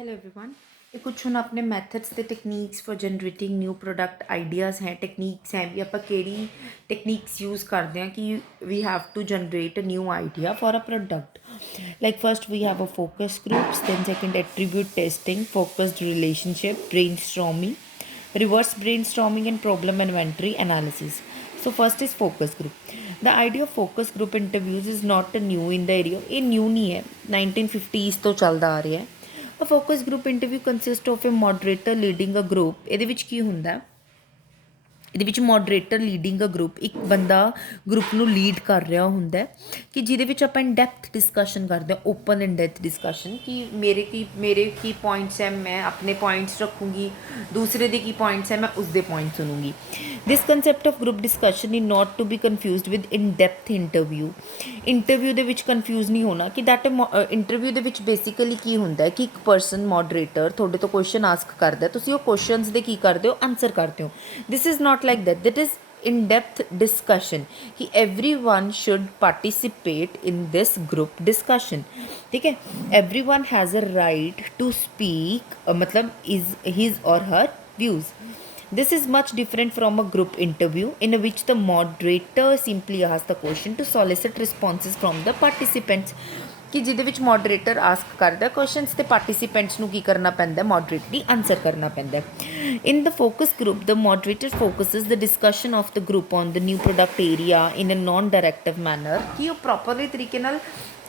Hello everyone. ये कुछ हम अपने मैथड्स ते techniques for generating new product ideas हैं, टेक्निक्स हैं भी। आप किहड़ी टेक्निक्स यूज़ करते हैं कि we have to generate a new idea for a product. Like first we have a focus groups, then second attribute testing, focused relationship, brainstorming, reverse brainstorming and problem inventory analysis. So first is focus group. The idea of focus group interviews is not new in the area. ये new नहीं है, 1950s ਤੋਂ ਚੱਲਦਾ ਆ ਰਿਹਾ ਹੈ। A focus group interview consists of a moderator leading a group। ਇਹਦੇ ਵਿੱਚ ਕੀ ਹੁੰਦਾ ਹੈ? ਇਹਦੇ ਵਿੱਚ ਮੋਡਰੇਟਰ ਲੀਡਿੰਗ ਅ ਗਰੁੱਪ, ਇੱਕ ਬੰਦਾ ਗਰੁੱਪ ਨੂੰ ਲੀਡ ਕਰ ਰਿਹਾ ਹੁੰਦਾ ਕਿ ਜਿਹਦੇ ਵਿੱਚ ਆਪਾਂ ਇਨ ਡੈਪਥ ਡਿਸਕਸ਼ਨ ਕਰਦੇ ਹਾਂ, ਓਪਨ ਇਨ ਡੈਪਥ ਡਿਸਕਸ਼ਨ ਕਿ ਮੇਰੇ ਕੀ ਪੁਆਇੰਟਸ ਹੈ, ਮੈਂ ਆਪਣੇ ਪੁਆਇੰਟਸ ਰੱਖੂੰਗੀ, ਦੂਸਰੇ ਦੇ ਕੀ ਪੁਆਇੰਟਸ ਹੈ, ਮੈਂ ਉਸਦੇ ਪੁਆਇੰਟ ਸੁਣੂੰਗੀ। This concept of group discussion is not to be confused with in depth interview ਦੇ ਵਿੱਚ ਕਨਫਿਊਜ਼ ਨਹੀਂ ਹੋਣਾ ਕਿ ਦੈਟ ਇੰਟਰਵਿਊ ਦੇ ਵਿੱਚ ਬੇਸਿਕਲੀ ਕੀ ਹੁੰਦਾ ਹੈ ਕਿ ਇੱਕ ਪਰਸਨ ਮੋਡਰੇਟਰ ਤੁਹਾਡੇ ਤੋਂ ਕੁਐਸਚਨ ਆਸਕ ਕਰਦਾ, ਤੁਸੀਂ ਉਹ ਕੁਐਸਚਨਸ ਦੇ ਕੀ ਕਰਦੇ ਹੋ, ਆਨਸਰ ਕਰਦੇ ਹੋ। This is not like that is in depth discussion कि everyone should participate in this group discussion। ठीक है, everyone has a right to speak, मतलब is his or her views। This is much different from a group interview in which the moderator simply asks the question to solicit responses from the participants। कि ਜਿਹਦੇ ਵਿੱਚ moderator ask ਕਰਦਾ questions ਤੇ ਪਾਰਟਿਸਿਪੈਂਟਸ ਨੂੰ ਕੀ ਕਰਨਾ ਪੈਂਦਾ, ਮੋਡਰੇਟਲੀ answer ਕਰਨਾ ਪੈਂਦਾ। In the focus group the moderator focuses the discussion of the group on the new product area in a non directive manner. ਕਿ ਉਹ ਪ੍ਰੋਪਰਲੀ ਤਰੀਕੇ ਨਾਲ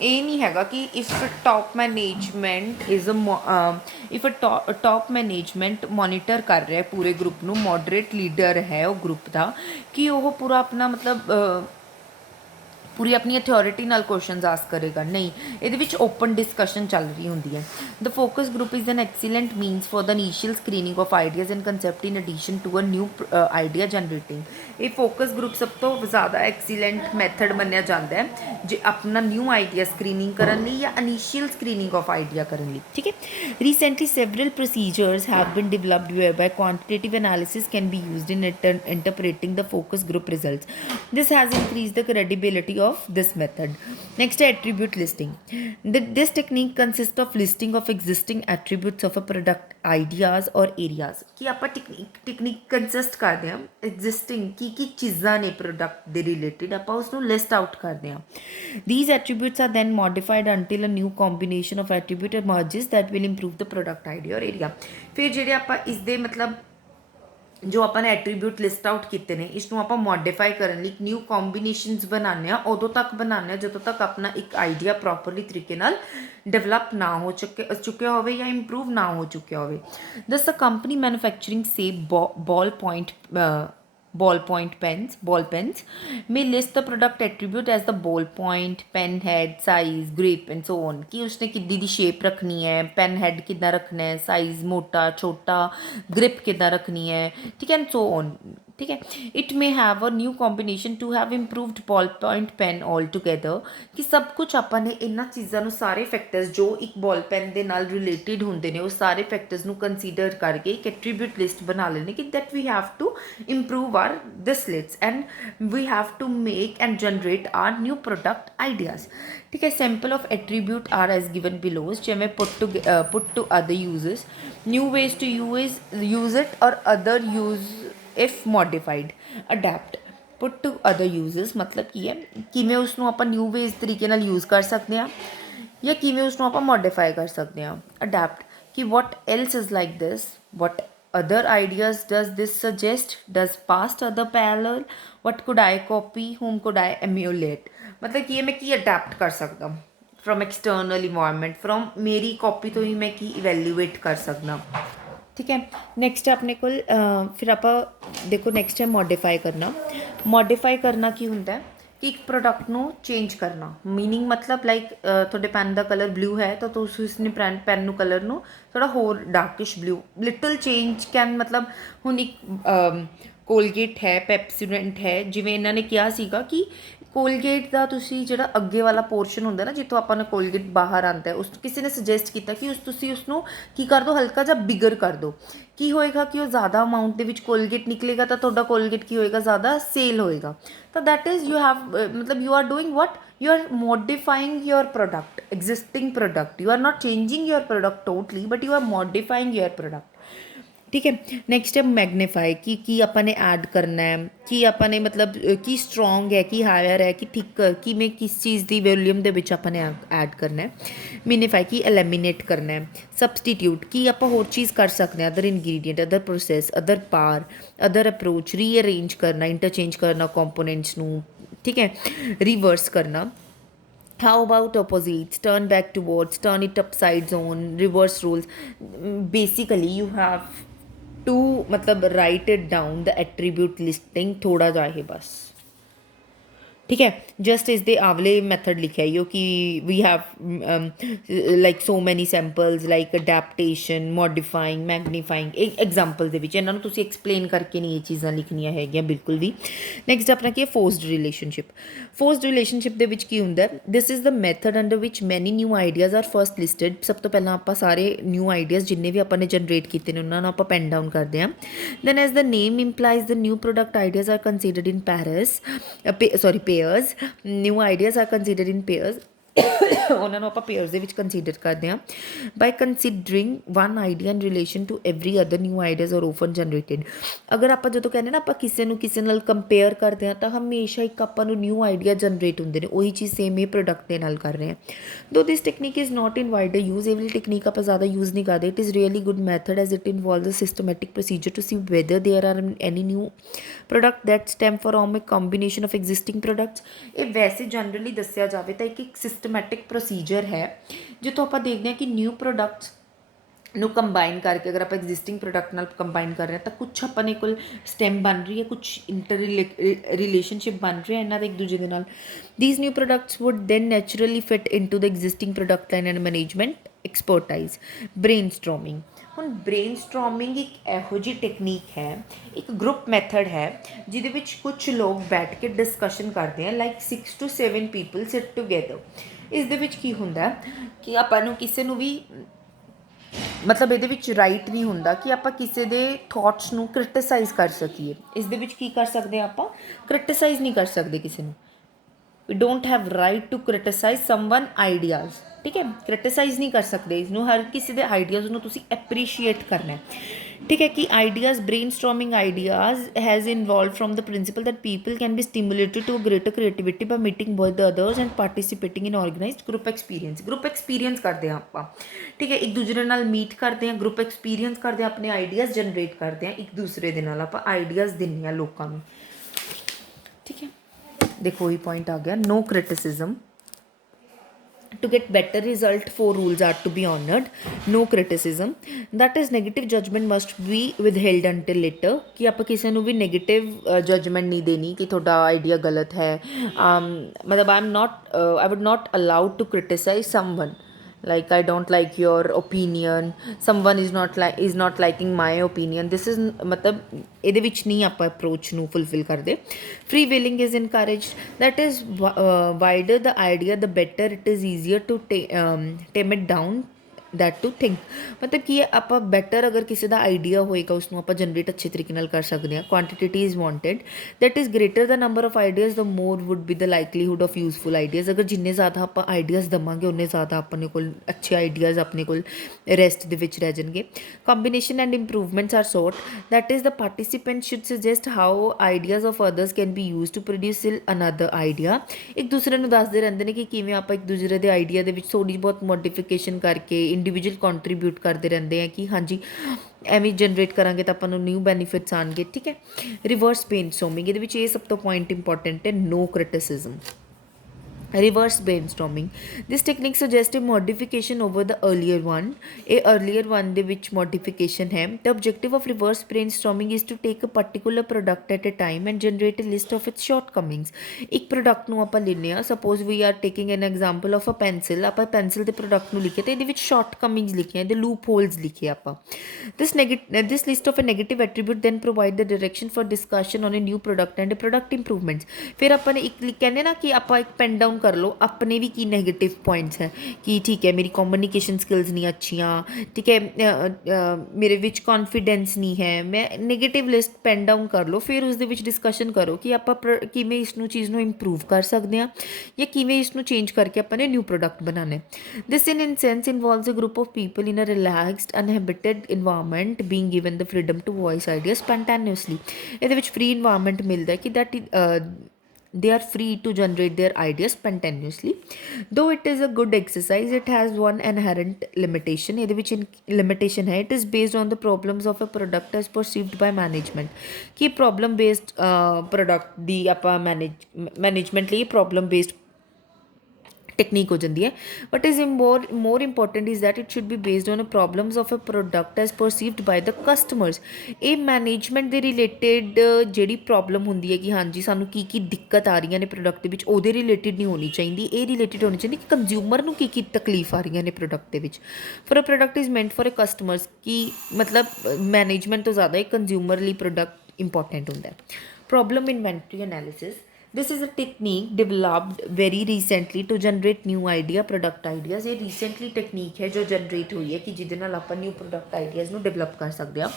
ਇਹ ਨਹੀਂ ਹੈਗਾ ਕਿ if top management is if top management monitor ਕਰ ਰਿਹਾ ਪੂਰੇ ਗਰੁੱਪ ਨੂੰ, ਮੋਡਰੇਟ ਲੀਡਰ ਹੈ ਉਹ ਗਰੁੱਪ ਦਾ, ਕਿ ਉਹ ਪੂਰਾ ਆਪਣਾ ਮਤਲਬ ਪੂਰੀ ਆਪਣੀ ਅਥੋਰਿਟੀ ਨਾਲ ਕੁਐਸਚਨਸ ਆਸਕ ਕਰੇਗਾ, ਨਹੀਂ। ਇਹਦੇ ਵਿੱਚ ਓਪਨ ਡਿਸਕਸ਼ਨ ਚੱਲ ਰਹੀ ਹੁੰਦੀ ਹੈ। The focus group is an excellent means for the initial screening of ideas and concept in addition to a new idea generating. ਇਹ ਫੋਕਸ ਗਰੁੱਪ ਸਭ ਤੋਂ ਜ਼ਿਆਦਾ ਐਕਸੀਲੈਂਟ ਮੈਥਡ ਮੰਨਿਆ ਜਾਂਦਾ ਹੈ ਜੇ ਆਪਣਾ ਨਿਊ ਆਈਡੀਆ ਸਕਰੀਨਿੰਗ ਕਰਨ ਲਈ ਜਾਂ ਇਨੀਸ਼ੀਅਲ ਸਕਰੀਨਿੰਗ ਆਫ ਆਈਡੀਆ ਕਰਨ ਲਈ। ਠੀਕ ਹੈ, recently several procedures have been developed whereby quantitative analysis can be used in interpreting the focus group results. This has increased the credibility of this method. Next, attribute listing. This technique consists of listing of existing attributes of a product, ideas or areas। कि ਆਪਾਂ technique consist ਕਰਦੇ ਹਾਂ existing ਕੀ ਚੀਜ਼ਾਂ ਨੇ product ਦੇ related, ਆਪਾਂ ਉਸ ਨੂੰ ਲਿਸਟ ਆਊਟ ਕਰਦੇ ਹਾਂ। These attributes are then modified until a new combination of attribute emerges that will improve the product idea or area। ਫਿਰ ਜਿਹੜੇ ਆਪਾਂ ਇਸ ਦੇ ਮਤਲਬ ਜੋ ਆਪਾਂ ਨੇ ਐਟਰੀਬਿਊਟ ਲਿਸਟ ਆਊਟ ਕੀਤੇ ਨੇ, ਇਸ ਨੂੰ ਆਪਾਂ ਮੋਡੀਫਾਈ ਕਰਨ ਲਈ ਨਿਊ ਕੰਬੀਨੇਸ਼ਨਸ ਬਣਾਉਂਦੇ ਹਾਂ। ਉਦੋਂ ਤੱਕ ਬਣਾਉਂਦੇ ਹਾਂ ਜਦੋਂ ਤੱਕ ਆਪਣਾ ਇੱਕ ਆਈਡੀਆ ਪ੍ਰੋਪਰਲੀ ਤਰੀਕੇ ਨਾਲ ਡਿਵੈਲਪ ਨਾ ਹੋ ਚੁੱਕਿਆ ਹੋਵੇ ਜਾਂ ਇੰਪਰੂਵ ਨਾ ਹੋ ਚੁੱਕਿਆ ਹੋਵੇ। ਦਸ ਅ company manufacturing say ball pens may list the product attribute as the ball point, pen head, size, grip and so on। कि उसने किद्दी दी शेप रखनी है, पेन हेड कितना रखना है, साइज मोटा छोटा, ग्रिप कितना रखनी है, ठीक है, एंड सो ऑन। ठीक है, it may have a new combination to have improved ball point pen all together. कि सब कुछ ਆਪਾਂ ਨੇ ਇਹਨਾਂ ਚੀਜ਼ਾਂ ਨੂੰ, ਸਾਰੇ ਫੈਕਟਰਸ ਜੋ ਇੱਕ ਬॉल ਪੈਨ ਦੇ ਨਾਲ ਰਿਲੇਟਿਡ ਹੁੰਦੇ ਨੇ, ਉਹ ਸਾਰੇ ਫੈਕਟਰਸ ਨੂੰ ਕੰਸੀਡਰ ਕਰਕੇ ਇੱਕ ਐਟਰੀਬਿਊਟ ਲਿਸਟ ਬਣਾ ਲੈਣੇ ਕਿ that we have to improve our this lists and we have to make and generate our new product ideas। ठीक है, sample of attribute are as given below। जैसे put to other uses, new ways to use it or other use if modified, adapt। put to other uses मतलब ਕੀ ਹੈ, ਕਿਵੇਂ ਉਸ ਨੂੰ ਆਪਾਂ new ways ਤਰੀਕੇ ਨਾਲ ਯੂਜ਼ ਕਰ ਸਕਦੇ ਹਾਂ ਜਾਂ ਕਿਵੇਂ ਉਸ ਨੂੰ ਆਪਾਂ ਮੋਡੀਫਾਈ ਕਰ ਸਕਦੇ ਹਾਂ। ਅਡੈਪਟ ਕਿ what else is like this, what other ideas does this suggest, does past other parallel, what could I copy, whom could I emulate। मतलब कि ये मैं की अडैप्ट कर सकता हूँ फ्रॉम एक्सटर्नल इन्वायरमेंट, फ्रॉम मेरी कॉपी तो ही मैं की इवैल्यूएट कर सकना। ठीक है, नेक्स्ट अपने को फिर आप देखो नेक्स्ट है मॉडिफाई करना। मॉडिफाई करना की होंगे कि एक प्रोडक्ट ਨੂੰ ਚੇਂਜ ਕਰਨਾ। ਮੀਨਿੰਗ ਮਤਲਬ ਲਾਈਕ ਤੁਹਾਡੇ ਪੈਨ ਦਾ ਕਲਰ ਬਲੂ ਹੈ ਤਾਂ ਤੁਸੀਂ ਉਸਨੇ ਪੈਨ ਨੂੰ ਕਲਰ ਨੂੰ ਥੋੜਾ ਹੋਰ ਡਾਰਕਿਸ਼ ਬਲੂ, ਲਿਟਲ ਚੇਂਜ ਕੈਨ ਮਤਲਬ ਹੁਣ ਇੱਕ ਕੋਲਗੇਟ ਹੈ, ਪੈਪਸੀਡੈਂਟ ਹੈ, ਜਿਵੇਂ ਇਹਨਾਂ ਨੇ ਕਿਹਾ ਸੀਗਾ ਕਿ ਕੋਲਗੇਟ ਦਾ ਤੁਸੀਂ ਜਿਹੜਾ ਅੱਗੇ ਵਾਲਾ ਪੋਰਸ਼ਨ ਹੁੰਦਾ ਨਾ ਜਿੱਥੋਂ ਆਪਾਂ ਨੂੰ ਕੋਲਗੇਟ ਬਾਹਰ ਆਉਂਦਾ, ਉਸ ਕਿਸੇ ਨੇ ਸੁਜੈਸਟ ਕੀਤਾ ਕਿ ਤੁਸੀਂ ਉਸਨੂੰ ਕੀ ਕਰ ਦਿਓ, ਹਲਕਾ ਜਿਹਾ ਬਿਗਰ ਕਰ ਦਿਓ। ਕੀ ਹੋਏਗਾ ਕਿ ਉਹ ਜ਼ਿਆਦਾ ਅਮਾਊਂਟ ਦੇ ਵਿੱਚ ਕੋਲਗੇਟ ਨਿਕਲੇਗਾ ਤਾਂ ਤੁਹਾਡਾ ਕੋਲਗੇਟ ਕੀ ਹੋਏਗਾ, ਜ਼ਿਆਦਾ ਸੇਲ ਹੋਏਗਾ। ਤਾਂ ਦੈਟ ਇਜ਼ ਯੂ ਹੈਵ ਮਤਲਬ you are doing what, you are modifying your product, existing product. You are not changing your product totally, but you are modifying your product. ठीक है। ਨੈਕਸਟ ਹੈ magnify, ਕਿ ਕੀ ਆਪਾਂ ਨੇ add ਕਰਨਾ ਹੈ, ਕੀ ਆਪਾਂ ਨੇ ਮਤਲਬ ਕੀ ਸਟਰੋਂਗ ਹੈ, ਕੀ ਹਾਇਰ ਹੈ, ਕਿ ਥਿੱਕਰ, ਕਿਵੇਂ ਕਿਸ ਚੀਜ਼ ਦੀ ਵੋਲੀਅਮ ਦੇ ਵਿੱਚ ਆਪਾਂ ਨੇ ਐਡ ਕਰਨਾ ਹੈ। ਮਿਨੀਫਾਈ, ਕੀ ਐਲੀਮੀਨੇਟ ਕਰਨਾ ਹੈ। ਸਬਸਟੀਟਿਊਟ, ਕੀ ਆਪਾਂ ਹੋਰ ਚੀਜ਼ ਕਰ ਸਕਦੇ ਹਾਂ, other ingredient, other process, other ਪਾਰ, ਅਦਰ ਅਪਰੋਚ, ਰੀਅਰੇਂਜ ਕਰਨਾ, ਇੰਟਰਚੇਂਜ ਕਰਨਾ ਕੰਪੋਨੈਂਟਸ ਨੂੰ, ਠੀਕ ਹੈ, ਰਿਵਰਸ ਕਰਨਾ। How about opposites? Turn back towards, turn it upside down, reverse rules. Basically you have to मतलब write it down the attribute listing थोड़ा जा है बस, ठीक है। जस्ट इस दे आवले मैथड लिखा है कि we have like so many samples like adaptation, modifying, magnifying, example ਦੇ ਵਿੱਚ ਇਹਨਾਂ ਨੂੰ ਤੁਸੀਂ ਐਕਸਪਲੇਨ ਕਰਕੇ ਨਹੀਂ ਇਹ ਚੀਜ਼ਾਂ ਲਿਖਣੀਆਂ ਹੈਗੀਆਂ ਬਿਲਕੁਲ ਵੀ। ਨੈਕਸਟ ਆਪਣਾ ਕੀ ਹੈ, ਫੋਰਸਡ ਰਿਲੇਸ਼ਨਸ਼ਿਪ। ਫੋਰਸਡ ਰਿਲੇਸ਼ਨਸ਼ਿਪ ਦੇ ਵਿੱਚ ਕੀ ਹੁੰਦਾ, this is the method under which many new ideas are first listed. ਸਭ ਤੋਂ ਪਹਿਲਾਂ ਆਪਾਂ ਸਾਰੇ ਨਿਊ ਆਈਡੀਆਜ਼ ਜਿੰਨੇ ਵੀ ਆਪਾਂ ਨੇ ਜਨਰੇਟ ਕੀਤੇ ਨੇ ਉਹਨਾਂ ਨੂੰ ਆਪਾਂ ਪੈਨ ਡਾਊਨ ਕਰਦੇ ਹਾਂ। Then as the name implies the new product ideas are considered in pairs, pairs. New ideas are considered in pairs. ਉਹਨਾਂ ਨੂੰ ਆਪਾਂ ਪੇਅਰਸ ਦੇ ਵਿੱਚ ਕੰਸੀਡਰ ਕਰਦੇ ਹਾਂ। By considering one idea in relation to every other new ideas are often generated. ਅਗਰ ਆਪਾਂ ਜਦੋਂ ਕਹਿੰਦੇ ਨਾ ਆਪਾਂ ਕਿਸੇ ਨੂੰ ਕਿਸੇ ਨਾਲ ਕੰਪੇਅਰ ਕਰਦੇ ਹਾਂ ਤਾਂ ਹਮੇਸ਼ਾ ਇੱਕ ਆਪਾਂ ਨੂੰ ਨਿਊ ਆਈਡੀਆ ਜਨਰੇਟ ਹੁੰਦੇ ਨੇ, ਉਹੀ ਚੀਜ਼ ਸੇਮ ਇਹ ਪ੍ਰੋਡਕਟ ਦੇ ਨਾਲ ਕਰ ਰਹੇ ਹਾਂ। Though this technique is not in wider use, ਇਹ ਵਾਲੀ ਟੈਕਨੀਕ ਆਪਾਂ ਜ਼ਿਆਦਾ ਯੂਜ਼ ਨਹੀਂ ਕਰਦੇ। It is really good method as it involves a systematic procedure to see whether there are any new product that stem from a combination of existing products. ਇਹ ਵੈਸੇ generally ਦੱਸਿਆ ਜਾਵੇ ਤਾਂ ਇੱਕ ਸਿਸਟਮੈਟਿਕ ਪ੍ਰੋਸੀਜਰ ਹੈ ਜਿੱਥੋਂ ਆਪਾਂ ਦੇਖਦੇ ਹਾਂ ਕਿ ਨਿਊ ਪ੍ਰੋਡਕਟਸ ਨੂੰ ਕੰਬਾਈਨ ਕਰਕੇ ਅਗਰ ਆਪਾਂ ਐਗਜ਼ਿਸਟਿੰਗ ਪ੍ਰੋਡਕਟ ਨਾਲ ਕੰਬਾਈਨ ਕਰ ਰਹੇ ਹਾਂ ਤਾਂ ਕੁਛ ਆਪਣੇ ਕੋਲ ਸਟੈਮ ਬਣ ਰਹੀ ਹੈ, ਕੁਛ ਇੰਟਰ ਰਿਲੇਸ਼ਨਸ਼ਿਪ ਬਣ ਰਹੀ ਹੈ ਇਹਨਾਂ ਦੇ ਇੱਕ ਦੂਜੇ ਦੇ ਨਾਲ। These new products would then naturally fit into the existing product line and management expertise. Brainstorming, ਹੁਣ ਬ੍ਰੇਨਸਟੋਰਮਿੰਗ ਇੱਕ ਇਹੋ ਜਿਹੀ ਟੈਕਨੀਕ ਹੈ, ਇੱਕ ਗਰੁੱਪ ਮੈਥਡ ਹੈ ਜਿਹਦੇ ਵਿੱਚ ਕੁਛ ਲੋਕ ਬੈਠ ਕੇ ਡਿਸਕਸ਼ਨ ਕਰਦੇ ਆ, like 6 to 7 people sit together. ਇਸ ਦੇ ਵਿੱਚ ਕੀ ਹੁੰਦਾ ਕਿ ਆਪਾਂ ਨੂੰ ਕਿਸੇ ਨੂੰ ਵੀ ਮਤਲਬ ਇਹਦੇ ਵਿੱਚ ਰਾਈਟ ਨਹੀਂ ਹੁੰਦਾ ਕਿ ਆਪਾਂ ਕਿਸੇ ਦੇ ਥੋਟਸ ਨੂੰ ਕ੍ਰਿਟਿਸਾਈਜ਼ ਕਰ ਸਕੀਏ। ਇਸ ਦੇ ਵਿੱਚ ਕੀ ਕਰ ਸਕਦੇ ਹਾਂ, ਆਪਾਂ ਕ੍ਰਿਟਿਸਾਈਜ਼ ਨਹੀਂ ਕਰ ਸਕਦੇ ਕਿਸੇ ਨੂੰ। We don't have right to criticise someone ideas, ਠੀਕ ਹੈ। ਕ੍ਰਿਟਿਸਾਈਜ਼ ਨਹੀਂ ਕਰ ਸਕਦੇ ਇਸਨੂੰ, ਹਰ ਕਿਸੇ ਦੇ ਆਈਡੀਆਜ਼ ਨੂੰ ਤੁਸੀਂ ਐਪਰੀਸ਼ੀਏਟ ਕਰਨਾ ਹੈ, ਠੀਕ ਹੈ। ਕਿ ideas, brainstorming ideas has involve from the principle that people can be stimulated to greater creativity by meeting with the others and participating in organised group experience. Group experience ਕਰਦੇ ਹਾਂ ਆਪਾਂ, ਠੀਕ ਹੈ। ਇੱਕ ਦੂਜੇ ਨਾਲ ਮੀਟ ਕਰਦੇ ਹਾਂ, ਗਰੁੱਪ ਐਕਸਪੀਰੀਅੰਸ ਕਰਦੇ ਹਾਂ, ਆਪਣੇ ਆਈਡੀਆਜ਼ ਜਨਰੇਟ ਕਰਦੇ ਹਾਂ, ਇੱਕ ਦੂਸਰੇ ਦੇ ਨਾਲ ਆਪਾਂ ਆਈਡੀਆਜ਼ ਦਿੰਦੇ ਹਾਂ ਲੋਕਾਂ ਨੂੰ, ਠੀਕ ਹੈ। ਦੇਖੋ ਇਹ ਪੁਆਇੰਟ ਆ ਗਿਆ, no criticism. To get better result, 4 rules are to be honored. No criticism, that is negative judgment must be withheld until later। कि आप किसी ਨੂੰ ਵੀ negative judgment नहीं देनी कि ਤੁਹਾਡਾ idea गलत है। मतलब I would not allowed to criticize someone, like I don't like your opinion, someone is not liking my opinion, this is मतलब ਇਹਦੇ ਵਿੱਚ ਨਹੀਂ ਆਪਾਂ ਅਪਰੋਚ ਨੂੰ ਫੁਲਫਿਲ ਕਰਦੇ। Free wheeling is encouraged, that is wider the idea the better it is easier to tame it down that to think. ਮਤਲਬ ਕੀ ਹੈ, ਆਪਾਂ ਬੈਟਰ ਅਗਰ ਕਿਸੇ ਦਾ ਆਈਡੀਆ ਹੋਏਗਾ ਉਸਨੂੰ ਆਪਾਂ ਜਨਰੇਟ ਅੱਛੇ ਤਰੀਕੇ ਨਾਲ ਕਰ ਸਕਦੇ ਹਾਂ। Quantity is wanted, that is greater the number of ideas the more would be the likelihood of useful ideas. ਅਗਰ ਜਿੰਨੇ ਜ਼ਿਆਦਾ ਆਪਾਂ ਆਈਡੀਆਜ਼ ਦੇਵਾਂਗੇ ਉਨੇ ਜ਼ਿਆਦਾ ਆਪਣੇ ਕੋਲ ਅੱਛੇ ਆਈਡੀਆਜ਼ ਆਪਣੇ ਕੋਲ ਰੈਸਟ ਦੇ ਵਿੱਚ ਰਹਿ ਜਾਣਗੇ। Combination and improvements are sought, that is the participant should suggest how ideas of others can be use to produce another idea. ਇੱਕ ਦੂਸਰੇ ਨੂੰ ਦੱਸਦੇ ਰਹਿੰਦੇ ਨੇ ਕਿ ਕਿਵੇਂ ਆਪਾਂ ਇੱਕ ਦੂਸਰੇ ਦੇ ਆਈਡੀਆ ਦੇ ਵਿੱਚ ਥੋੜ੍ਹੀ ਬਹੁਤ ਮੋਡੀਫਿਕੇਸ਼ਨ ਕਰਕੇ ਇੰਡੀਵਿਜੂਅਲ ਕੰਟਰੀਬਿਊਟ ਕਰਦੇ ਰਹਿੰਦੇ ਆ ਕਿ ਹਾਂਜੀ ਐਵੇਂ ਜਨਰੇਟ ਕਰਾਂਗੇ ਤਾਂ ਆਪਾਂ ਨੂੰ ਨਿਊ ਬੈਨੀਫਿਟਸ ਆਉਣਗੇ, ਠੀਕ ਹੈ। ਰਿਵਰਸ ਬ੍ਰੇਨਸਟੋਰਮਿੰਗ, ਇਹਦੇ ਵਿੱਚ ਇਹ ਸਭ ਤੋਂ ਪੁਆਇੰਟ ਇੰਪੋਰਟੈਂਟ ਹੈ, ਨੋ criticism. Reverse brainstorming, this technique suggests a modification over the earlier one। a earlier one ਦੇ ਵਿੱਚ modification ਹੈ। The objective of reverse brainstorming is to take a particular product at a time and generate a list of its shortcomings। ਇੱਕ product ਨੂੰ ਆਪਾਂ ਲੈਂਦੇ ਹਾਂ, suppose we are taking an example of a pencil, ਆਪਾਂ pencil ਦੇ product ਨੂੰ ਲਿਖਿਆ ਤੇ ਇਹਦੇ ਵਿੱਚ ਸ਼ਾਰਟਕਮਿੰਗਸ ਲਿਖੀਆਂ, ਇਹਦੇ ਲੂਪ ਹੋਲਸ ਲਿਖੇ ਆਪਾਂ। this list of a negative attribute then provide the direction for discussion on a new product and a product improvements। ਫਿਰ ਆਪਾਂ ਨੇ ਇੱਕ ਕਹਿੰਦੇ ਨਾ ਕਿ ਆਪਾਂ ਇੱਕ ਪੈਨ ਡਾਊਨ कर लो अपने भी की नैगेटिव पॉइंट्स हैं कि ठीक है मेरी कम्युनिकेशन स्किल्स नहीं अच्छियाँ, ठीक है मेरे विच कॉन्फिडेंस नहीं है, मैं ਨੈਗੇਟਿਵ ਲਿਸਟ ਪੈਨ ਡਾਊਨ ਕਰ ਲਓ। ਫਿਰ ਉਸ ਦੇ ਵਿੱਚ ਡਿਸਕਸ਼ਨ ਕਰੋ ਕਿ ਆਪਾਂ ਕਿਵੇਂ ਇਸ ਨੂੰ ਚੀਜ਼ ਨੂੰ ਇੰਪਰੂਵ ਕਰ ਸਕਦੇ ਹਾਂ ਜਾਂ ਕਿਵੇਂ ਇਸ ਨੂੰ ਚੇਂਜ ਕਰਕੇ ਆਪਾਂ ਨੇ ਨਿਊ ਪ੍ਰੋਡਕਟ ਬਣਾਉਣਾ ਹੈ। This in sense involves a group of people in a relaxed uninhibited environment being given the freedom to voice idea spontaneously. ਇਹਦੇ ਵਿੱਚ ਫ੍ਰੀ ਇਨਵਾਇਰਮੈਂਟ ਮਿਲਦਾ ਕਿ that they are free to generate their ideas spontaneously. Though it is a good exercise, it has one inherent limitation. ਇਹਦੇ ਵਿੱਚ limitation ਹੈ, it is based on the problems of a product as perceived by management ਕਿ problem based product ਦੀ ਆਪਾਂ management ਲਈ problem based technique ਹੋ ਜਾਂਦੀ ਹੈ। But is more important is that it should be based on problems of a product as perceived by the customers. ਇਹ management ਦੇ related ਜਿਹੜੀ problem ਹੁੰਦੀ ਹੈ ਕਿ ਹਾਂਜੀ ਸਾਨੂੰ ਕੀ ਦਿੱਕਤ ਆ ਰਹੀਆਂ ਨੇ ਪ੍ਰੋਡਕਟ ਦੇ ਵਿੱਚ, ਉਹਦੇ ਰਿਲੇਟਿਡ ਨਹੀਂ ਹੋਣੀ ਚਾਹੀਦੀ, ਇਹ ਰਿਲੇਟਿਡ ਹੋਣੀ ਚਾਹੀਦੀ ਕਿ ਕੰਜ਼ਿਊਮਰ ਨੂੰ ਕੀ ਤਕਲੀਫ ਆ ਰਹੀਆਂ ਨੇ ਪ੍ਰੋਡਕਟ ਦੇ ਵਿੱਚ। For a product is meant for a customers ਕਿ ਮਤਲਬ ਮੈਨੇਜਮੈਂਟ ਤੋਂ ਜ਼ਿਆਦਾ ਇਹ ਕੰਜ਼ਿਊਮਰ ਲਈ ਪ੍ਰੋਡਕਟ ਇੰਪੋਰਟੈਂਟ ਹੁੰਦਾ ਹੈ। Problem inventory analysis, this is a technique developed very recently to generate new idea product ideas। ये recently technique है जो generate हुई है कि जिहदे नाल आपां new product ideas ਨੂੰ develop कर सकते हैं।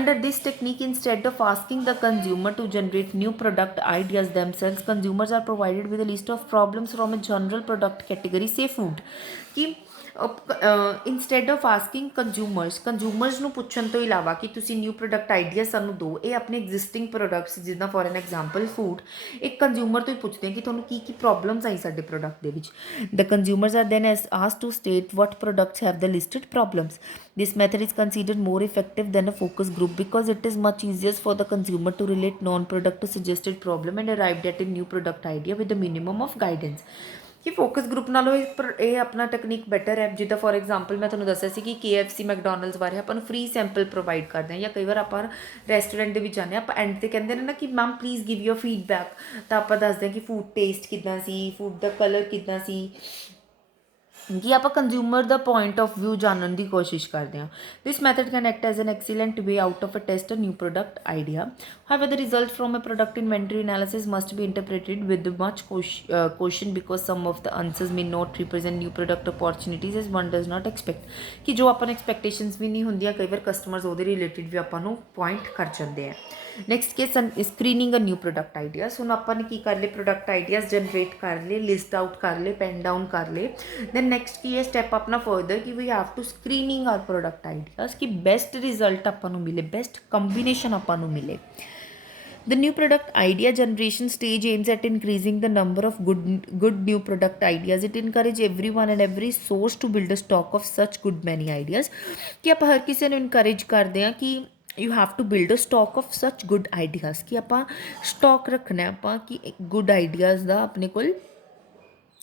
under this technique instead of asking the consumer to generate new product ideas themselves, consumers are provided with a list of problems from a general product category, say food। कि instead of asking consumers ਨੂੰ ਪੁੱਛਣ ਤੋਂ ਇਲਾਵਾ ਕਿ ਤੁਸੀਂ new product idea ਸਾਨੂੰ ਦਿਓ, ਇਹ ਆਪਣੇ ਐਗਜ਼ਿਸਟਿੰਗ ਪ੍ਰੋਡਕਟਸ ਜਿੱਦਾਂ ਫੋਰ ਐਨ ਐਗਜ਼ਾਮਪਲ ਫੂਡ, ਇੱਕ ਕੰਜ਼ਿਊਮਰ ਤੋਂ ਹੀ ਪੁੱਛਦੇ ਆ ਕਿ ਤੁਹਾਨੂੰ ਕੀ ਪ੍ਰੋਬਲਮਸ ਆਈ ਸਾਡੇ ਪ੍ਰੋਡਕਟ ਦੇ ਵਿੱਚ। The consumers are then asked to state what products have the listed problems. This method is considered more effective than a focus group because it is much easier for the consumer to relate non-product to suggested problem and arrive at a new product idea with a minimum of guidance। ਕਿ focus group ਨਾਲੋਂ ਇਹ ਆਪਣਾ technique better ਹੈ। ਜਿੱਦਾਂ for example ਮੈਂ ਤੁਹਾਨੂੰ ਦੱਸਿਆ ਸੀ ਕਿ KFC ਮੈਕਡੋਨਲਡਸ ਬਾਰੇ ਆਪਾਂ ਨੂੰ ਫ੍ਰੀ ਸੈਂਪਲ ਪ੍ਰੋਵਾਈਡ ਕਰਦੇ ਹਾਂ, ਜਾਂ ਕਈ ਵਾਰ ਆਪਾਂ ਰੈਸਟੋਰੈਂਟ ਦੇ ਵਿੱਚ ਜਾਂਦੇ ਹਾਂ, ਆਪਾਂ ਐਂਡ 'ਤੇ ਕਹਿੰਦੇ ਨੇ ਨਾ ਕਿ ma'am please give your feedback, ਤਾਂ ਆਪਾਂ ਦੱਸਦੇ ਹਾਂ ਕਿ ਫੂਡ ਟੇਸਟ ਕਿੱਦਾਂ ਸੀ, ਫੂਡ ਦਾ ਕਲਰ ਕਿੱਦਾਂ ਸੀ, ਕਿ ਆਪਾਂ ਕੰਜ਼ਿਊਮਰ ਦਾ ਪੁਆਇੰਟ ਆਫ ਵਿਊ ਜਾਣਨ ਦੀ ਕੋਸ਼ਿਸ਼ ਕਰਦੇ ਹਾਂ। This method can act as an excellent way out of a test a new product idea. However, the result from a product inventory analysis must be interpreted with much caution because some of the answers may not represent new product opportunities as one does not expect। ਕਿ ਜੋ ਆਪਾਂ ਨੂੰ expectations ਵੀ ਨਹੀਂ ਹੁੰਦੀਆਂ, ਕਈ ਵਾਰ customers ਉਹਦੇ related ਵੀ ਆਪਾਂ ਨੂੰ ਪੁਆਇੰਟ ਕਰ ਜਾਂਦੇ ਆ। Next case screening a new product ideas. ਹੁਣ ਆਪਾਂ ਨੇ ਕੀ ਕਰ ਲਏ, ਪ੍ਰੋਡਕਟ ਆਈਡੀਆਜ਼ ਜਨਰੇਟ ਕਰ ਲਏ, ਲਿਸਟ ਆਊਟ ਕਰ ਲਏ, ਪੈਨ ਡਾਊਨ ਕਰ ਲਏ। ਦੈਨ ਨੈਕਸਟ ਕੀ ਹੈ ਸਟੈਪ ਆਪਣਾ ਫਰਦਰ ਕਿ we have to screening our product ideas ਕਿ ਬੈਸਟ ਰਿਜ਼ਲਟ ਆਪਾਂ ਨੂੰ ਮਿਲੇ, ਬੈਸਟ ਕੰਬੀਨੇਸ਼ਨ ਆਪਾਂ ਨੂੰ ਮਿਲੇ। The new product idea generation stage aims at increasing the number of good new product ideas. It encourages everyone and every source to build a stock of such good many ideas। कि आप हर किसी ਨੂੰ encourage ਕਰਦੇ ਹਾਂ ਕਿ you have to build a stock of such good ideas ਕਿ ਆਪਾਂ stock ਰੱਖਣਾ ਆਪਾਂ ਕਿ good ideas ਦਾ ਆਪਣੇ ਕੋਲ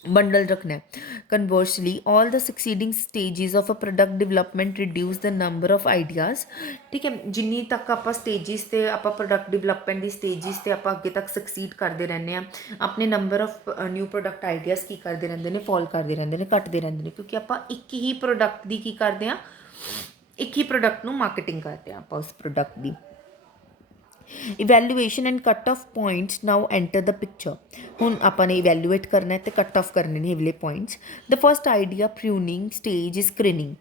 ਬੰਡਲ ਰੱਖਣਾ ਹੈ। ਕਨਵਰਸਲੀ all the succeeding stages of a product development reduce the number of ideas। ਠੀਕ ਹੈ, ਜਿੰਨੀ ਤੱਕ ਆਪਾਂ ਸਟੇਜਿਸ 'ਤੇ ਆਪਾਂ ਪ੍ਰੋਡਕਟ ਡਿਵਲਪਮੈਂਟ ਦੀ ਸਟੇਜਿਸ 'ਤੇ ਆਪਾਂ ਅੱਗੇ ਤੱਕ ਸਕਸੀਡ ਕਰਦੇ ਰਹਿੰਦੇ ਹਾਂ, ਆਪਣੇ number of new product ideas ਕੀ ਕਰਦੇ ਰਹਿੰਦੇ ਨੇ, ਫੋਲ ਕਰਦੇ ਰਹਿੰਦੇ ਨੇ, ਘੱਟਦੇ ਰਹਿੰਦੇ ਨੇ, ਕਿਉਂਕਿ ਆਪਾਂ ਇੱਕ ਹੀ ਪ੍ਰੋਡਕਟ ਦੀ ਕੀ ਕਰਦੇ ਹਾਂ, ਇੱਕ ਹੀ ਪ੍ਰੋਡਕਟ ਨੂੰ ਮਾਰਕੀਟਿੰਗ ਕਰਦੇ ਹਾਂ ਆਪਾਂ ਉਸ product the. Evaluation and cut off points now enter the picture. ਹੁਣ ਆਪਾਂ ਨੇ ਇਵੈਲੂਏਟ ਕਰਨਾ ਅਤੇ ਕੱਟ ਆਫ ਕਰਨੇ ਨੇ ਇਹ points. The first idea pruning stage is screening.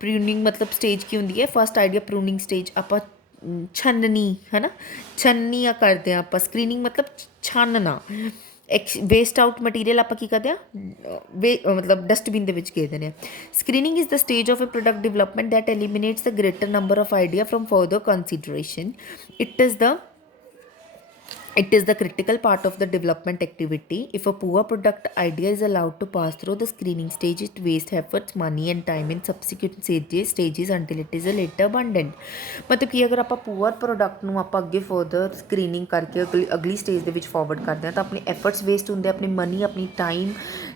Pruning ਮਤਲਬ ਸਟੇਜ ਕੀ ਹੁੰਦੀ ਹੈ, ਫਸਟ ਆਈਡੀਆ ਪ੍ਰੂਨਿੰਗ ਸਟੇਜ ਆਪਾਂ ਛੰਨਣੀ ਹੈ ਨਾ, ਛੰਨਣੀ ਕਰਦੇ ਹਾਂ ਆਪਾਂ। ਸਕਰੀਨਿੰਗ ਮਤਲਬ ਛਾਨਣਾ। ਵੇਸਟ ਆਊਟ ਮਟੀਰੀਅਲ ਆਪਾਂ ਕੀ ਕਰਦੇ ਹਾਂ, ਮਤਲਬ ਡਸਟਬਿਨ ਦੇ ਵਿੱਚ ਗੇਰ ਦਿੰਦੇ ਹਾਂ। Screening is the stage of a product development that eliminates the greater number of idea from further consideration. It is the critical part of the development activity. If a poor product idea is allowed to pass through the screening stage, it wastes efforts, money and time in subsequent stages until it is a later abundant। ਮਤਲਬ ਕਿ ਅਗਰ ਆਪਾਂ poor product ਨੂੰ ਆਪਾਂ ਅੱਗੇ further screening ਕਰਕੇ ਅਗਲੀ stage ਦੇ ਵਿੱਚ ਫਾਰਵਰਡ ਕਰਦੇ ਹਾਂ ਤਾਂ ਆਪਣੇ ਐਫਰਟਸ ਵੇਸਟ ਹੁੰਦੇ, ਆਪਣੀ ਮਨੀ, ਆਪਣੀ ਟਾਈਮ,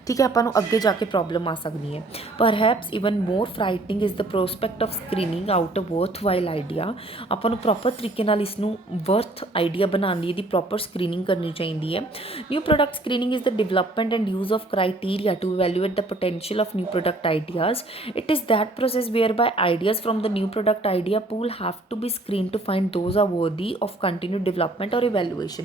ठीक है, ਆਪਾਂ ਨੂੰ ਅੱਗੇ ਜਾ ਕੇ ਪ੍ਰੋਬਲਮ ਆ ਸਕਦੀ ਹੈ। Perhaps even more frightening is the prospect of screening out a worthwhile idea. ਆਪਾਂ ਨੂੰ ਪ੍ਰੋਪਰ ਤਰੀਕੇ ਨਾਲ ਇਸ ਨੂੰ ਵਰਥ ਆਈਡੀਆ ਬਣਾਉਣ ਲਈ ਇਹਦੀ ਪ੍ਰੋਪਰ ਸਕਰੀਨਿੰਗ ਕਰਨੀ ਚਾਹੀਦੀ ਹੈ। New product screening is the development and use of criteria to evaluate the potential of new product ideas. It is that process whereby ideas from the new product idea pool have to be screen to find those are worthy of continue development or evaluation.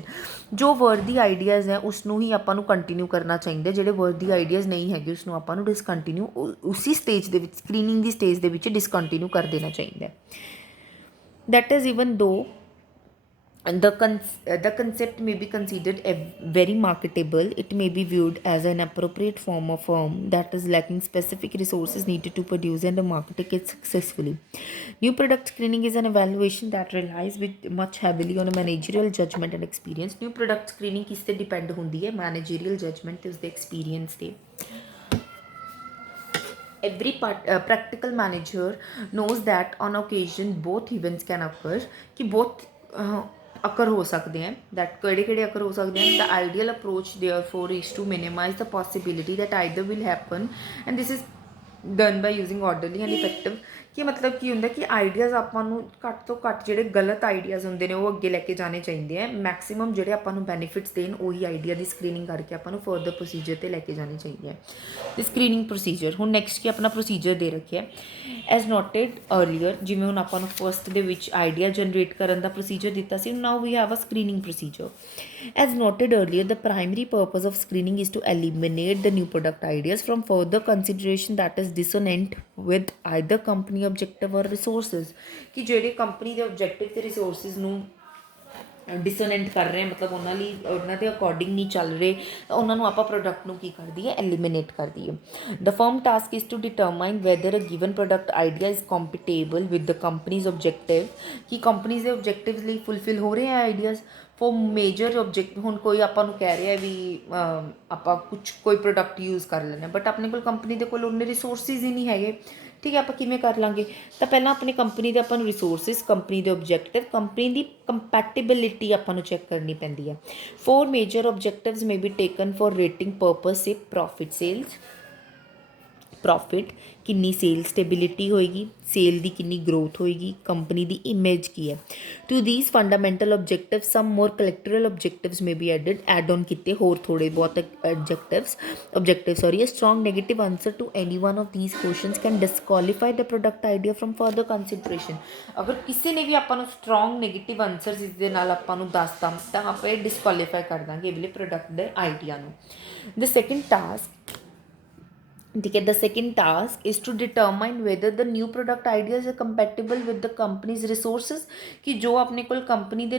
ਜੋ worthy ideas ਹੈ ਉਸ ਨੂੰ ਹੀ ਆਪਾਂ ਨੂੰ continue ਕਰਨਾ ਚਾਹੀਦਾ, ਜਿਹੜੇ ਵਰਦੀ ਆਈਡੀਆਜ਼ ਨਹੀਂ ਹੈਗੇ ਉਸਨੂੰ ਆਪਾਂ ਨੂੰ ਡਿਸਕੰਟੀਨਿਊ ਉਸੀ ਸਟੇਜ ਦੇ ਵਿੱਚ, ਸਕਰੀਨਿੰਗ ਦੀ ਸਟੇਜ ਦੇ ਵਿੱਚ ਡਿਸਕੰਟੀਨਿਊ ਕਰ ਦੇਣਾ ਚਾਹੀਦਾ। ਦੈਟ ਇਜ਼ ਈਵਨ ਦੋ the concept may be considered a very marketable, it may be viewed as an appropriate form of firm that is lacking specific resources needed to produce and market it successfully. New product screening is an evaluation that relies with much heavily on a managerial judgment and experience. New product screening किस से depend होती है? managerial judgment ਤੇ ਉਸਦੇ experience ਤੇ। Every practical manager knows that on occasion both events can occur, कि both occur हो सकते हैं। that ਕਿਹੜੇ occur ਹੋ ਸਕਦੇ हैं? The ideal approach therefore is to minimize the possibility that either will happen, and this is done by using orderly and effective। ਕਿ ਮਤਲਬ ਕੀ ਹੁੰਦਾ ਕਿ ਆਈਡੀਆਜ਼ ਆਪਾਂ ਨੂੰ ਘੱਟ ਤੋਂ ਘੱਟ ਜਿਹੜੇ ਗਲਤ ਆਈਡੀਆਜ਼ ਹੁੰਦੇ ਨੇ ਉਹ ਅੱਗੇ ਲੈ ਕੇ ਜਾਣੇ ਚਾਹੀਦੇ ਆ। ਮੈਕਸੀਮਮ ਜਿਹੜੇ ਆਪਾਂ ਨੂੰ ਬੈਨੀਫਿਟਸ ਦੇਣ ਉਹੀ ਆਈਡੀਆ ਦੀ ਸਕਰੀਨਿੰਗ ਕਰਕੇ ਆਪਾਂ ਨੂੰ ਫਰਦਰ ਪ੍ਰੋਸੀਜਰ 'ਤੇ ਲੈ ਕੇ ਜਾਣੇ ਚਾਹੀਦੇ ਆ। ਤੇ ਸਕਰੀਨਿੰਗ ਪ੍ਰੋਸੀਜਰ ਹੁਣ ਨੈਕਸਟ ਕੀ ਆਪਣਾ ਪ੍ਰੋਸੀਜਰ ਦੇ ਰੱਖਿਆ ਐਜ਼ ਨੋਟਡ ਅਰਲੀਅਰ। ਜਿਵੇਂ ਹੁਣ ਆਪਾਂ ਨੂੰ ਫਸਟ ਦੇ ਵਿੱਚ ਆਈਡੀਆ ਜਨਰੇਟ ਕਰਨ ਦਾ ਪ੍ਰੋਸੀਜਰ ਦਿੱਤਾ ਸੀ, now we have a screening procedure. As noted earlier, the primary purpose of screening is to eliminate the new product ideas from further consideration that is dissonant with either company objective or resources। ਕਿ ਜਿਹੜੇ company ਦੇ objective ਤੇ resources ਨੂੰ ਡਿਸੋਨੈਂਟ ਕਰ ਰਹੇ ਮਤਲਬ ਉਹਨਾਂ ਲਈ ਉਹਨਾਂ ਦੇ ਅਕੋਰਡਿੰਗ ਨਹੀਂ ਚੱਲ ਰਹੇ ਤਾਂ ਉਹਨਾਂ ਨੂੰ ਆਪਾਂ ਪ੍ਰੋਡਕਟ ਨੂੰ ਕੀ ਕਰ ਦਈਏ? ਐਲੀਮੀਨੇਟ ਕਰ ਦਈਏ। The firm task is to determine whether a given product idea is compatible with the company's objective. ਕਿ ਕੰਪਨੀਜ਼ ਦੇ ਓਬਜੈਕਟਿਵ ਲਈ ਫੁਲਫਿਲ ਹੋ ਰਹੇ ਆ ਆਈਡੀਆਜ਼ ਫੋਰ ਮੇਜਰ ਓਬਜੈਕਟਿਵ। ਹੁਣ ਕੋਈ ਆਪਾਂ ਨੂੰ ਕਹਿ ਰਿਹਾ ਵੀ ਆਪਾਂ ਕੋਈ ਪ੍ਰੋਡਕਟ ਯੂਜ਼ ਕਰ ਲੈਂਦੇ ਬਟ ਆਪਣੇ ਕੋਲ ਕੰਪਨੀ ਦੇ ਕੋਲ ਉਨੇ ਰਿਸੋਰਸਿਸ ਹੀ ਨਹੀਂ ਹੈਗੇ। ਠੀਕ ਹੈ, ਆਪਾਂ ਕਿਵੇਂ ਕਰ ਲਾਂਗੇ? ਤਾਂ ਪਹਿਲਾਂ ਆਪਣੀ ਕੰਪਨੀ ਦੇ ਆਪਾਂ ਨੂੰ ਰਿਸੋਰਸਿਸ, ਕੰਪਨੀ ਦੇ ਓਬਜੈਕਟਿਵ, ਕੰਪਨੀ ਦੀ ਕੰਪੈਟੇਬਿਲਿਟੀ ਆਪਾਂ ਨੂੰ ਚੈੱਕ ਕਰਨੀ ਪੈਂਦੀ ਹੈ। 4 major objectives may be taken for rating purpose say profit sales. Profit ਕਿੰਨੀ ਸੇਲ ਸਟੇਬਿਲਿਟੀ ਹੋਏਗੀ, ਸੇਲ ਦੀ ਕਿੰਨੀ ਗਰੋਥ ਹੋਏਗੀ, ਕੰਪਨੀ ਦੀ ਇਮੇਜ ਕੀ ਹੈ। To these fundamental objective some more collateral objectives may be add on ਕੀਤੇ ਹੋਰ ਥੋੜ੍ਹੇ ਬਹੁਤ objective sorry। A strong negative answer to any one of these questions can disqualify the product idea from further consideration। ਅਗਰ ਕਿਸੇ ਨੇ ਵੀ ਆਪਾਂ ਨੂੰ strong negative answers ਇਸ ਦੇ ਨਾਲ ਆਪਾਂ ਨੂੰ ਦੱਸਤਾ ਤਾਂ ਆਪਾਂ ਇਹ ਡਿਸਕੁਆਲੀਫਾਈ ਕਰ ਦਾਂਗੇ ਇਹ ਵਾਲੇ ਪ੍ਰੋਡਕਟ ਦੇ ਆਈਡੀਆ ਨੂੰ। ਦ ਸੈਕਿੰਡ ਟਾਸਕ, ठीक है, the second task is to determine whether the new product ideas are compatible with the company's resources। कि जो अपने कोल कंपनी दे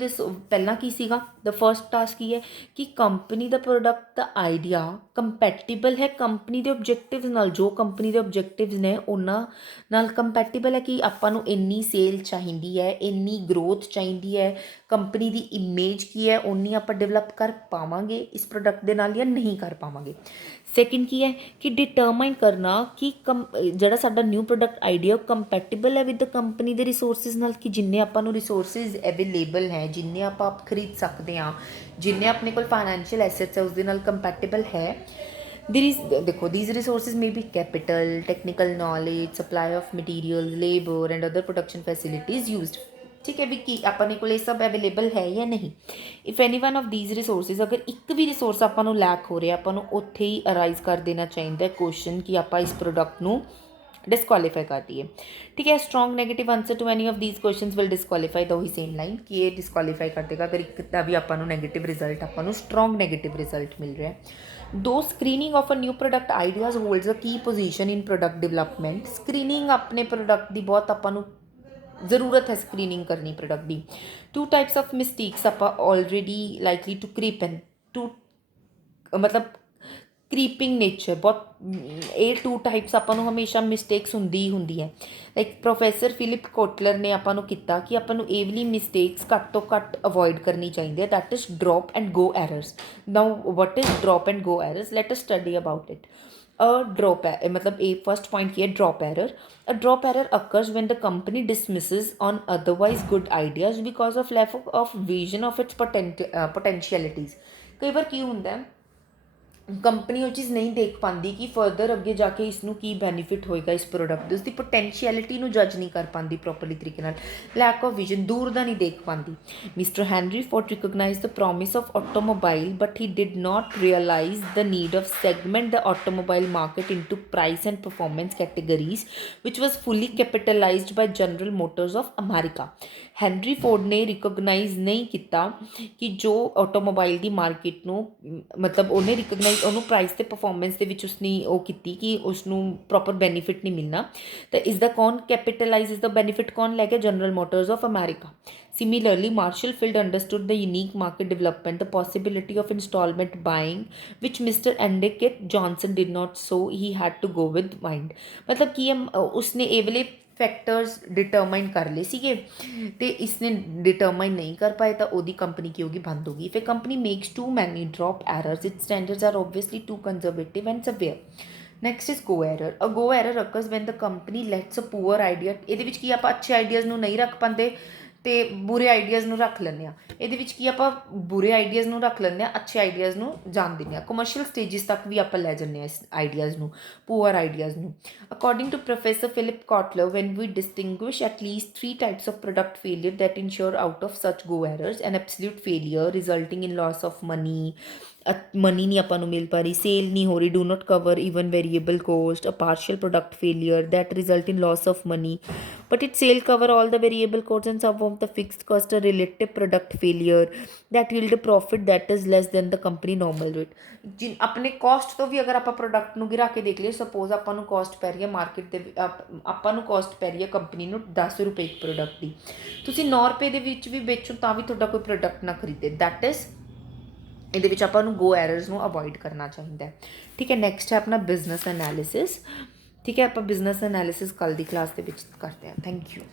पहला की सीगा द फर्स्ट टास्क की है कि कंपनी ਦਾ ਪ੍ਰੋਡਕਟ ਦਾ ਆਈਡੀਆ ਕੰਪੈਟੀਬਲ ਹੈ ਕੰਪਨੀ ਦੇ ਓਬਜੈਕਟਿਵਸ ਨਾਲ। ਜੋ ਕੰਪਨੀ ਦੇ ਓਬਜੈਕਟਿਵਸ ਨੇ ਉਹਨਾਂ ਨਾਲ ਕੰਪੈਟੀਬਲ ਹੈ ਕਿ ਆਪਾਂ ਨੂੰ ਇੰਨੀ ਸੇਲ ਚਾਹੀਦੀ ਹੈ, ਇੰਨੀ ਗਰੋਥ ਚਾਹੀਦੀ ਹੈ, ਕੰਪਨੀ ਦੀ ਇਮੇਜ ਕੀ ਹੈ ਉਨੀ ਆਪਾਂ ਡਿਵੈਲਪ ਕਰ ਪਾਵਾਂਗੇ ਇਸ ਪ੍ਰੋਡਕਟ ਦੇ ਨਾਲ ਜਾਂ ਨਹੀਂ ਕਰ ਪਾਵਾਂਗੇ। ਸੈਕਿੰਡ ਕੀ ਹੈ ਕਿ ਡਿਟਰਮਾਈਨ ਕਰਨਾ ਕਿ ਜਿਹੜਾ ਸਾਡਾ ਨਿਊ ਪ੍ਰੋਡਕਟ ਆਈਡੀਆ ਕੰਪੈਟੀਬਲ ਹੈ ਵਿਦ ਦ ਕੰਪਨੀ ਦੇ ਰਿਸੋਰਸਿਸ ਨਾਲ। ਕਿ ਜਿੰਨੇ ਆਪਾਂ ਨੂੰ ਰਿਸੋਰਸਿਸ ਅਵੇਲੇਬਲ ਹੈ, ਜਿੰਨੇ ਆਪਾਂ ਖਰੀਦ ਸਕਦੇ ਹਾਂ, ਜਿੰਨੇ ਆਪਣੇ ਕੋਲ ਫਾਈਨੈਂਸ਼ੀਅਲ ਐਸੈਟਸ ਹੈ ਉਸਦੇ ਨਾਲ ਕੰਪੈਟੀਬਲ ਹੈ। ਦੇਖੋ these resources may be capital, technical knowledge, supply of materials, labor and other production facilities used। ਠੀਕ ਹੈ ਵੀ ਕੀ ਆਪਣੇ ਕੋਲ ਇਹ ਸਭ ਅਵੇਲੇਬਲ ਹੈ ਜਾਂ ਨਹੀਂ। If any one of these resources, ਅਗਰ ਇੱਕ ਵੀ ਰਿਸੋਰਸ ਆਪਾਂ ਨੂੰ ਲੈਕ ਹੋ ਰਿਹਾ ਆਪਾਂ ਨੂੰ ਉੱਥੇ ਹੀ ਅਰਾਈਜ਼ ਕਰ ਦੇਣਾ ਚਾਹੀਦਾ ਕੁਐਸਚਨ ਕਿ ਆਪਾਂ ਇਸ ਪ੍ਰੋਡਕਟ ਨੂੰ ਡਿਸਕੁਆਲੀਫਾਈ ਕਰ ਦਈਏ। ਠੀਕ ਹੈ, strong negative answer to any of these questions will disqualify ਦਾ ਉਹੀ ਸੇਮ ਲਾਈਨ ਕਿ ਇਹ ਡਿਸਕੁਆਲੀਫਾਈ ਕਰ ਦੇਗਾ ਅਗਰ ਇੱਕ ਦਾ ਵੀ ਆਪਾਂ ਨੂੰ ਨੈਗੇਟਿਵ ਰਿਜ਼ਲਟ ਆਪਾਂ ਨੂੰ ਸਟਰੋਂਗ ਨੈਗੇਟਿਵ ਰਿਜ਼ਲਟ ਮਿਲ ਰਿਹਾ। ਦੋ screening of a new product ideas holds a key position in product development. Screening ਆਪਣੇ ਪ੍ਰੋਡਕਟ ਦੀ ਬਹੁਤ ਆਪਾਂ ਨੂੰ ਜ਼ਰੂਰਤ ਹੈ ਸਕਰੀਨਿੰਗ ਕਰਨੀ ਪ੍ਰੋਡਕਟ ਦੀ। ਟੂ ਟਾਈਪਸ ਆਫ ਮਿਸਟੇਕਸ ਆਪਾਂ already likely to creep in to ਮਤਲਬ ਕ੍ਰੀਪਿੰਗ ਨੇਚਰ ਬਹੁਤ ਇਹ ਟੂ ਟਾਈਪਸ ਆਪਾਂ ਨੂੰ ਹਮੇਸ਼ਾ ਮਿਸਟੇਕਸ ਹੁੰਦੀ ਹੈ। ਲਾਈਕ ਪ੍ਰੋਫੈਸਰ ਫਿਲਿਪ ਕੋਟਲਰ ਨੇ ਆਪਾਂ ਨੂੰ ਕੀਤਾ ਕਿ ਆਪਾਂ ਨੂੰ ਇਹ ਵਾਲੀ ਮਿਸਟੇਕਸ ਘੱਟ ਤੋਂ ਘੱਟ ਅਵੋਇਡ ਕਰਨੀ ਚਾਹੀਦੀ ਹੈ। That is drop and go errors. Now what is drop and go errors, let us study about it. drop मतलब a first point here, drop error। A drop error occurs when the company dismisses on otherwise good ideas because of lack of vision of its potentialities। कई बार की होता है company ਉਹ ਚੀਜ਼ ਨਹੀਂ ਦੇਖ ਪਾਉਂਦੀ ਕਿ ਫਰਦਰ ਅੱਗੇ ਜਾ ਕੇ ਇਸ ਨੂੰ ਕੀ ਬੈਨੀਫਿਟ ਹੋਏਗਾ ਇਸ ਪ੍ਰੋਡਕਟ ਦੇ, ਉਸਦੀ ਪੋਟੈਂਸ਼ੀਅਲਿਟੀ ਨੂੰ ਜੱਜ ਨਹੀਂ ਕਰ ਪਾਉਂਦੀ ਪ੍ਰੋਪਰਲੀ ਤਰੀਕੇ ਨਾਲ, ਲੈਕ ਆਫ ਵਿਜ਼ਨ, ਦੂਰ ਦਾ ਨਹੀਂ ਦੇਖ ਪਾਉਂਦੀ। Mister Henry Ford recognise the promise of automobile but he did not realise the need of segment the automobile market into price and performance categories which was fully capitalised by General Motors of America. Henry Ford ਨੇ recognise ਨਹੀਂ ਕੀਤਾ ਕਿ ਜੋ automobile ਦੀ market ਨੂੰ ਮਤਲਬ ਉਹਨੇ recognize ਉਹਨੂੰ price ਤੇ ਪਰਫਾਰਮੈਂਸ ਦੇ ਵਿੱਚ ਉਸਨੇ ਉਹ ਕੀਤੀ ਕਿ ਉਸਨੂੰ ਪ੍ਰੋਪਰ ਬੈਨੀਫਿਟ ਨਹੀਂ ਮਿਲਣਾ, ਤਾਂ ਇਸ ਦਾ ਕੌਣ ਕੈਪੀਟਲਾਈਜ਼, ਇਸ ਦਾ ਬੈਨੀਫਿਟ ਕੌਣ ਲੈ ਗਿਆ? General Motors of America. Similarly, Marshall Field understood the unique market development, the possibility of installment buying, which Mr. Endicott Johnson did not, so he had to go with mind। मतलब कि उसने ये वाले factors determine कर ले सीगे तो इसने डिटरमाइन नहीं कर पाए तो ओदी कंपनी की होगी बंद होगी। If a company makes too many drop errors its standards are obviously too conservative and severe। Next is go error. A go error occurs when the company lets a poor idea. ਇਹਦੇ ਵਿੱਚ ਕੀ ਆਪਾਂ ਅੱਛੇ ideas ਨੂੰ ਨਹੀਂ ਰੱਖ ਪਾਉਂਦੇ ਅਤੇ ਬੁਰੇ ਆਈਡੀਆਜ਼ ਨੂੰ ਰੱਖ ਲੈਂਦੇ ਹਾਂ। ਇਹਦੇ ਵਿੱਚ ਕੀ ਆਪਾਂ ਬੁਰੇ ਆਈਡੀਆਜ਼ ਨੂੰ ਰੱਖ ਲੈਂਦੇ ਹਾਂ, ਅੱਛੇ ਆਈਡੀਆਜ਼ ਨੂੰ ਜਾਣ ਦਿੰਦੇ ਹਾਂ, ਕਮਰਸ਼ੀਅਲ ਸਟੇਜਿਸ ਤੱਕ ਵੀ ਆਪਾਂ ਲੈ ਜਾਂਦੇ ਹਾਂ ਇਸ ਆਈਡੀਆਜ਼ ਨੂੰ, ਪੂਅਰ ਆਈਡੀਆਜ਼ ਨੂੰ। According to professor Philip Kotler, when we distinguish at least 3 types of product failure that ensure out of such go errors: an absolute failure resulting in loss of money, money ਨਹੀਂ ਆਪਾਂ ਨੂੰ ਮਿਲ ਪਾ ਰਹੀ, sale ਨਹੀਂ ਹੋ ਰਹੀ, do not cover even variable cost, a partial product failure that result in loss of money but it sale cover all the variable cost and some of the fixed cost, a relative product failure that yield profit that is less than the company normal rate. ਜੀ ਆਪਣੇ cost ਤੋਂ ਵੀ ਅਗਰ ਆਪਾਂ product ਨੂੰ ਗਿਰਾ ਕੇ ਦੇਖ ਲਈਏ, suppose ਆਪਾਂ ਨੂੰ ਕੋਸਟ ਪੈ ਰਹੀ ਹੈ ਮਾਰਕੀਟ ਦੇ ਆਪਾਂ ਨੂੰ ਕੋਸਟ ਪੈ ਰਹੀ ਹੈ ਕੰਪਨੀ ਨੂੰ 10 ਰੁਪਏ ਇੱਕ ਪ੍ਰੋਡਕਟ ਦੀ, ਤੁਸੀਂ 9 ਰੁਪਏ ਦੇ ਵਿੱਚ ਵੀ ਵੇਚੋ ਤਾਂ ਵੀ ਤੁਹਾਡਾ ਕੋਈ ਪ੍ਰੋਡਕਟ ਨਾ ਖਰੀਦੇ, ਦੈਟ ਇਜ਼ ਇਹਦੇ ਵਿੱਚ ਆਪਾਂ ਨੂੰ ਗੋ ਐਰਰਸ ਨੂੰ ਅਵੋਇਡ ਕਰਨਾ ਚਾਹੀਦਾ ਹੈ। ਠੀਕ ਹੈ, ਨੈਕਸਟ ਹੈ ਆਪਣਾ ਬਿਜ਼ਨਸ ਐਨਾਲਿਸਿਸ। ਠੀਕ ਹੈ, ਆਪਾਂ ਬਿਜ਼ਨਸ ਐਨਾਲਿਸਿਸ ਕੱਲ੍ਹ ਦੀ ਕਲਾਸ ਦੇ ਵਿੱਚ ਕਰਦੇ ਹਾਂ। Thank you.